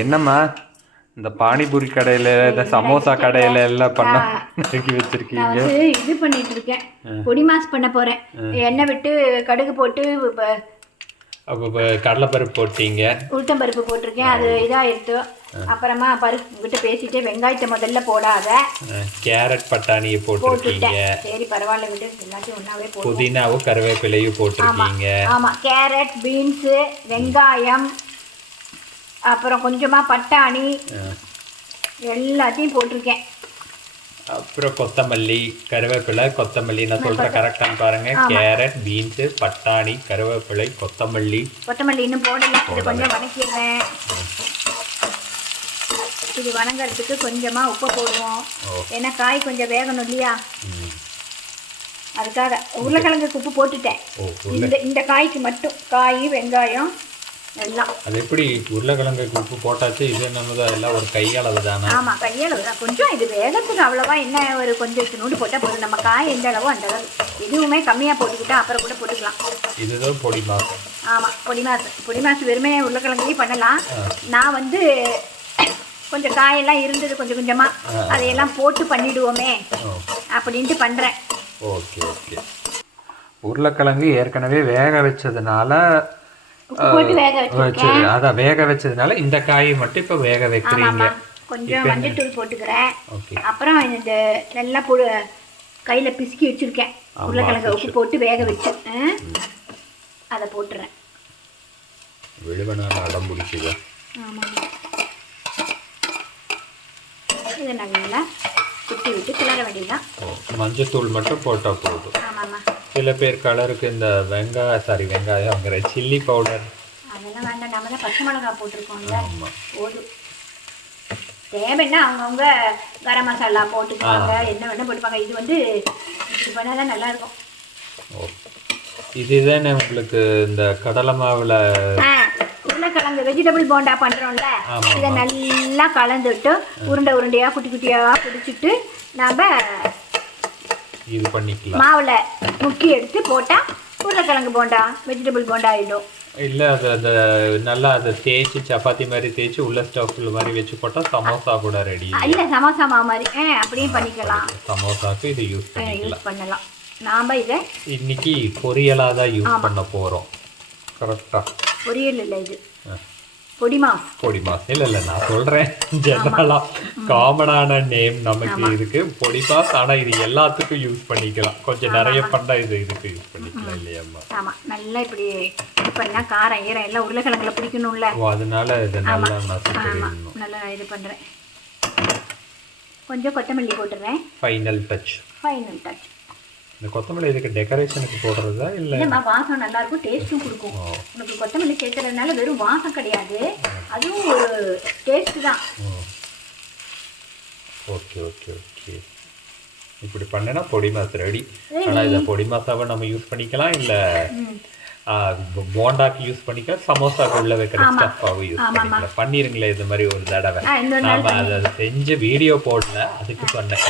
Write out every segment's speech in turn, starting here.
என்னம்மா இந்த பானிபூரி கடையில் இந்த சமோசா கடையில் எல்லாம் பண்ண நறுக்கி வச்சிருக்கீங்க? இது பண்ணிட்டு இருக்கேன், பொடி மாஸ் பண்ண போறேன். எண்ணெய் விட்டு கடுகு போட்டு அப்போ கடலைப்பருப்பு போட்டீங்க, உளுத்தம்பருப்பு போட்டிருக்கேன். அது இதாகிடுத்து. அப்புறமா பருப்பு கிட்ட பேசிட்டு வெங்காயத்தை முதல்ல போடாத, கேரட் பட்டாணியை போட்டிருக்கீங்க. சரி பரவாயில்ல விட்டு, எல்லாத்தையும் ஒன்றாவே போட்டு புதினாவும் கருவேப்பிலையும் போட்டிருக்கீங்க. ஆமாம், கேரட், பீன்ஸு, வெங்காயம், அப்புறம் கொஞ்சமாக பட்டாணி எல்லாத்தையும் போட்டிருக்கேன். அப்புறம் கொத்தமல்லி, கருவேப்பிலை, கொத்தமல்லி. நான் சொல்கிறேன் கரெக்டானு பாருங்கள். கேரட், பீன்ஸு, பட்டாணி, கருவேப்பிலை, கொத்தமல்லி. இன்னும் போடலை. இது கொஞ்சம் வதக்கிடுறேன். இது வணங்கிறதுக்கு கொஞ்சமாக உப்பு போடுவோம், ஏன்னா காய் கொஞ்சம் வேகணும் இல்லையா, அதுக்காக. உருளைக்கிழங்குக்கு உப்பு போட்டுட்டேன். இந்த காய்க்கு மட்டும், காய் வெங்காயம் எல்லாம். அது எப்படி உருளைக்கிழங்குக்கு உப்பு போட்டாச்சு? இது என்னதான் எல்லாம் ஒரு கையளவு தானே? ஆமாம், கையளவு தான். கொஞ்சம் இது வேகத்துக்கு அவ்வளோவா என்ன, ஒரு கொஞ்சம் நூறு போட்டால் போதும். நம்ம காய் எந்த அளவோ அந்த அளவு. எதுவுமே கம்மியாக போட்டுக்கிட்டா அப்புறம் கூட போட்டுக்கலாம். இதுதான் பொடி மாசு. ஆமாம், பொடி மாசு வெறுமே உருளைக்கிழங்குலேயும் பண்ணலாம். நான் வந்து கொஞ்சம் காயெல்லாம் இருந்தது கொஞ்சமாக, அதையெல்லாம் போட்டு பண்ணிவிடுவோமே அப்படின்ட்டு பண்ணுறேன். Okay okay. உருளைக்கிழங்கு ஏற்கனவே வேக வச்சதுனால, அதான் வேக வச்சதுனால இந்த காயை மட்டும் இப்போ வேக வைக்கிறீங்க. கொஞ்சம் மஞ்சத்தூள் போட்டுக்கிறேன். அப்புறம் இந்த நல்லா கையில் பிசுக்கி வச்சுருக்கேன் உருளைக்கிழங்கு, உப்பு போட்டு வேக வச்சு அதை போட்டுறேன். விழுவனால அடம் பிடிக்குது. ஆமாம், இதை நல்லா குட்டி விட்டு கிளற வேண்டியதுதான். மஞ்சத்தூள் மட்டும் போட்டால் போதும். ஆமாம்மா. சில பேர் கலருக்கு இந்த வெங்காயங்கிற சில்லி பவுடர் அதெல்லாம் வேண்டாம். நம்ம தான் பச்சை மிளகா போட்டிருக்கோம்ல, போதும். தேவைன்னா அவங்கவுங்க கரம் மசாலா போட்டுக்குவாங்க, என்ன வேணால் போட்டுப்பாங்க. இது வந்து இப்படி பண்ணால் தான் நல்லாயிருக்கும். இதுதானே உங்களுக்கு இந்த கடலை மாவில் உருளைக்கிழங்கு வெஜிடபிள் போண்டா பண்ணுறோம்ல, இதை நல்லா கலந்துட்டு உருண்டையாக குட்டி குட்டியாக பிடிச்சிட்டு நாம் இது பண்ணிக்கலாம். மாவில் முக்கி எடுத்து போட்டால் உருளைக்கிழங்கு போண்டா, வெஜிடபிள் போண்டா ஆகிடும். இல்லை, அதை நல்லா அதை தேய்ச்சி சப்பாத்தி மாதிரி தேய்ச்சி உள்ள ஸ்டஃப்பில் மாதிரி வச்சு போட்டால் சமோசா கூட ரெடி. இல்லை, சமோசா மாவு மாதிரி அப்படியும் பண்ணிக்கலாம். சமோசாவுக்கு இது யூஸ் பண்ணலாம். நாம் இதை இன்னைக்கு பொரியலாக தான் யூஸ் பண்ண போகிறோம். கரெக்டாக பொரியல் இல்லை, இது பொடி மாஸ். இல்லை நான் சொல்கிறேன் ஜெனரலாக காமனான நேம் நமக்கு இதுக்கு பொடி மாஸ். ஆனால் இது எல்லாத்துக்கும் யூஸ் பண்ணிக்கலாம். கொஞ்சம் நிறைய பண்ணால் இதுக்கு யூஸ் பண்ணிக்கலாம் இல்லையாம்மா? ஆமாம், நல்லா இப்படி இது பண்ணால் காரம் ஈரம் எல்லாம் உருளைக்கிழங்குல பிடிக்கணும்ல, அதனால இதை நல்லா நல்லா இது பண்ணுறேன். கொஞ்சம் கொத்தமல்லி போட்டுறேன். Final touch. இந்த கொத்தமல்லி இதுக்கு டெக்கரேஷனுக்கு போடுறதா இல்லை? வாசம் நல்லா இருக்கும், டேஸ்ட்டும் கொடுக்கும். உனக்கு கொத்தமல்லி சேர்க்கறதுனால வெறும் வாசம் கிடையாது, அதுவும் ஒரு டேஸ்ட் தான். Okay okay okay. இப்படி பண்ணனா பொடி மாஸ் ரெடி. ஆனால் இதை பொடி மாசாவை நம்ம யூஸ் பண்ணிக்கலாம், இல்லை போண்டாக்கு யூஸ் பண்ணிக்கலாம், சமோசாக்கு உள்ள வைக்கிற ஸ்டஃப்பாகவும் யூஸ் பண்ணிக்கலாம். பண்ணிருங்களே இது மாதிரி ஒரு தடவை. நாம அதை செஞ்சு வீடியோ போடல, அதுக்கு சொன்னேன்.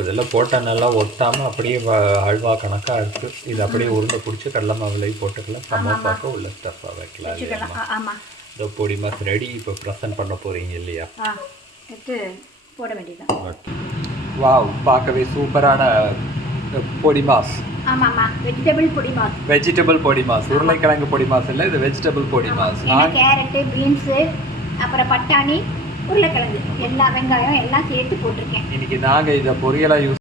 இதெல்லாம் போட்டால் நல்லா ஒட்டாமல் அப்படியே அல்வா கணக்காக இருக்குது. இது அப்படியே உருண்டை பிடிச்சி கடலை மாவுலையும் போட்டுக்கலாம், சமோசாக்கு உள்ள ஸ்டஃப்பாக வைக்கலாம் இல்லையா? இந்த பொடி மாஸ் ரெடி. இப்போ ப்ரெசென்ட் பண்ண போகிறீங்க இல்லையா? போட வேண்டியது. வாவ், பார்க்கவே சூப்பரான பொடி மாஸ். வெஜிடபிள் பொடி மாஸ். உருளைக்கிழங்கு பொடி மாஸ் இல்லை, இது வெஜிடபிள் பொடி மாஸ். கேரட்டு, பீன்ஸு, அப்புறம் பட்டாணி, உருளைக்கிழங்கு, எல்லா வெங்காயம் எல்லாம் சேர்த்து போட்டிருக்கேன். இன்னைக்கு நாங்கள் இதை பொரியலாக யூஸ்